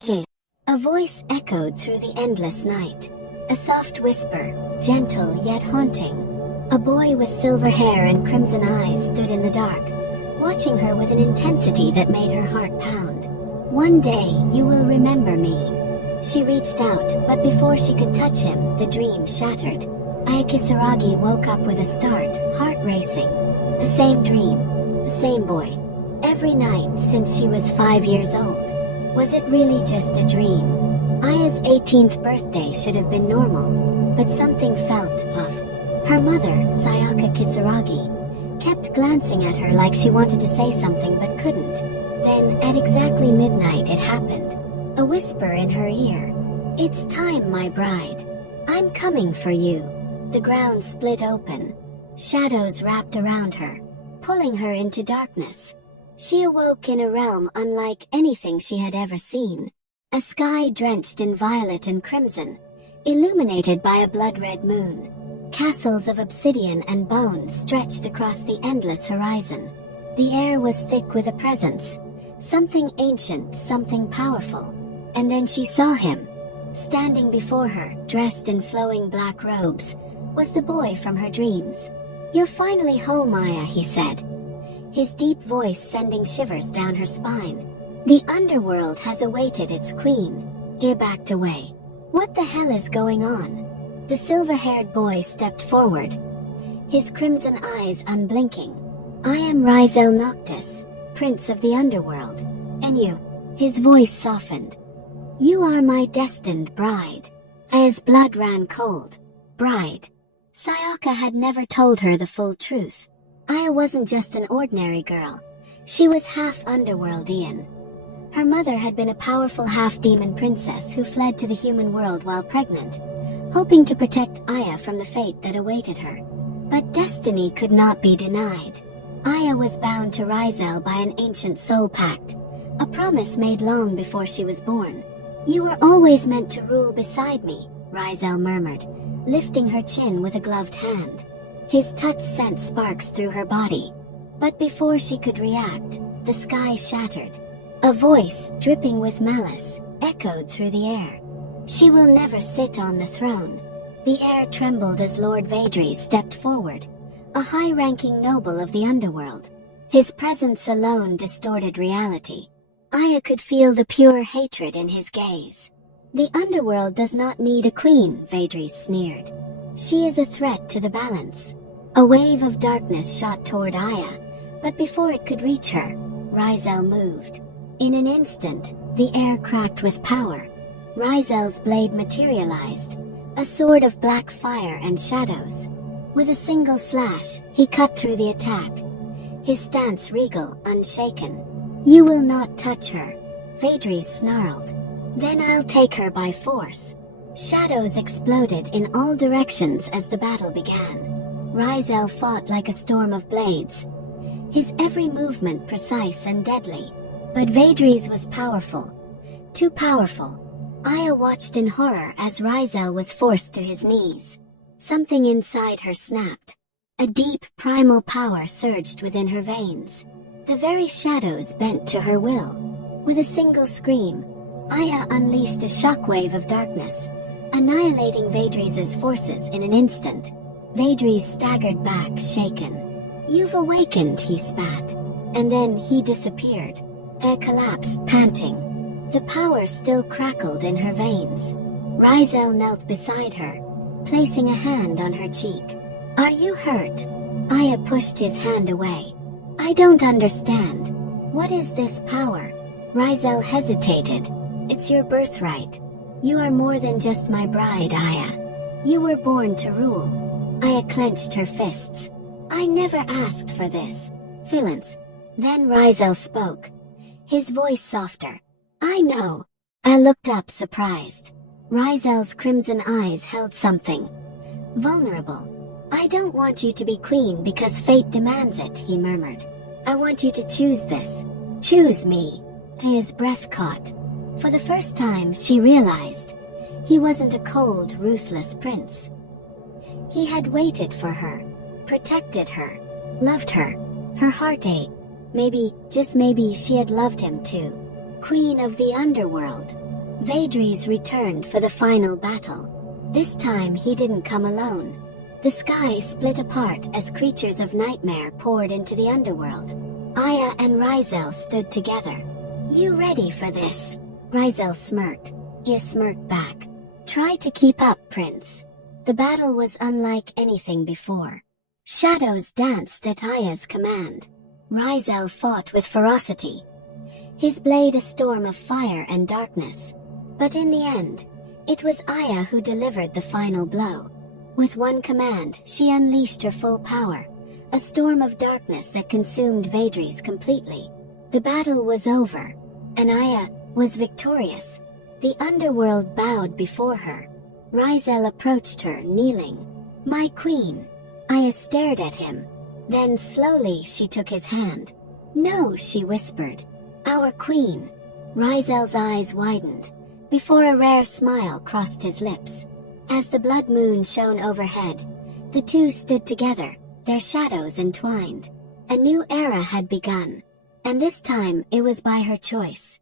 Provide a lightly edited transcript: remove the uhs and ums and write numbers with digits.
Hey. A voice echoed through the endless night. A soft whisper, gentle yet haunting. A boy with silver hair and crimson eyes stood in the dark, watching her with an intensity that made her heart pound. One day you will remember me. She reached out, but before she could touch him, the dream shattered. Aya Kisaragi woke up with a start, heart racing. The same dream, the same boy. Every night since she was 5 years old. Was it really just a dream? Aya's 18th birthday should have been normal, but something felt off. Her mother, Sayaka Kisaragi, kept glancing at her like she wanted to say something but couldn't. Then, at exactly midnight it happened. A whisper in her ear. "It's time, my bride. I'm coming for you." The ground split open. Shadows wrapped around her, pulling her into darkness. She awoke in a realm unlike anything she had ever seen. A sky drenched in violet and crimson, illuminated by a blood-red moon. Castles of obsidian and bone stretched across the endless horizon. The air was thick with a presence, something ancient, something powerful. And then she saw him. Standing before her, dressed in flowing black robes, was the boy from her dreams. "You're finally home, Aya," he said, his deep voice sending shivers down her spine. "The underworld has awaited its queen." He backed away. "What the hell is going on?" The silver-haired boy stepped forward, his crimson eyes unblinking. "I am Rizel Noctis, Prince of the Underworld. And you?" His voice softened. "You are my destined bride." Aya's blood ran cold. Bride. Sayaka had never told her the full truth. Aya wasn't just an ordinary girl. She was half Underworldian. Her mother had been a powerful half-demon princess who fled to the human world while pregnant, hoping to protect Aya from the fate that awaited her. But destiny could not be denied. Aya was bound to Rizel by an ancient soul pact, a promise made long before she was born. "You were always meant to rule beside me," Rizel murmured, lifting her chin with a gloved hand. His touch sent sparks through her body. But before she could react, the sky shattered. A voice, dripping with malice, echoed through the air. "She will never sit on the throne." The air trembled as Lord Vadres stepped forward, a high-ranking noble of the underworld. His presence alone distorted reality. Aya could feel the pure hatred in his gaze. "The underworld does not need a queen," Vadres sneered. "She is a threat to the balance." A wave of darkness shot toward Aya, but before it could reach her, Rizel moved. In an instant, the air cracked with power. Rizel's blade materialized, a sword of black fire and shadows. With a single slash, he cut through the attack, his stance regal, unshaken. "You will not touch her," Vadres snarled. "Then I'll take her by force." Shadows exploded in all directions as the battle began. Rizel fought like a storm of blades, his every movement precise and deadly. But Vadres was powerful. Too powerful. Aya watched in horror as Rizel was forced to his knees. Something inside her snapped. A deep, primal power surged within her veins. The very shadows bent to her will. With a single scream, Aya unleashed a shockwave of darkness, annihilating Vadres' forces in an instant. Vadres staggered back, shaken. "You've awakened," he spat. And then he disappeared. Aya collapsed, panting. The power still crackled in her veins. Rizel knelt beside her, placing a hand on her cheek. "Are you hurt?" Aya pushed his hand away. "I don't understand. What is this power?" Rizel hesitated. "It's your birthright. You are more than just my bride, Aya. You were born to rule." Aya clenched her fists. "I never asked for this." Silence. Then Rizel spoke, his voice softer. "I know." I looked up, surprised. Rizel's crimson eyes held something vulnerable. "I don't want you to be queen because fate demands it," he murmured. "I want you to choose this. Choose me." His breath caught. For the first time, she realized he wasn't a cold, ruthless prince. He had waited for her, protected her, loved her. Her heart ached. Maybe, just maybe, she had loved him too. Queen of the underworld. Vadres returned for the final battle. This time he didn't come alone. The sky split apart as creatures of nightmare poured into the underworld. Aya and Rizel stood together. "You ready for this?" Rizel smirked. Aya smirked back. "Try to keep up, Prince." The battle was unlike anything before. Shadows danced at Aya's command. Rizel fought with ferocity, his blade a storm of fire and darkness. But in the end, it was Aya who delivered the final blow. With one command, she unleashed her full power, a storm of darkness that consumed Vadres completely. The battle was over, and Aya was victorious. The underworld bowed before her. Rizel approached her, kneeling. "My queen." Aya stared at him. Then slowly she took his hand. "No," she whispered. "Our queen." Rizel's eyes widened, before a rare smile crossed his lips. As the blood moon shone overhead, the two stood together, their shadows entwined. A new era had begun, and this time it was by her choice.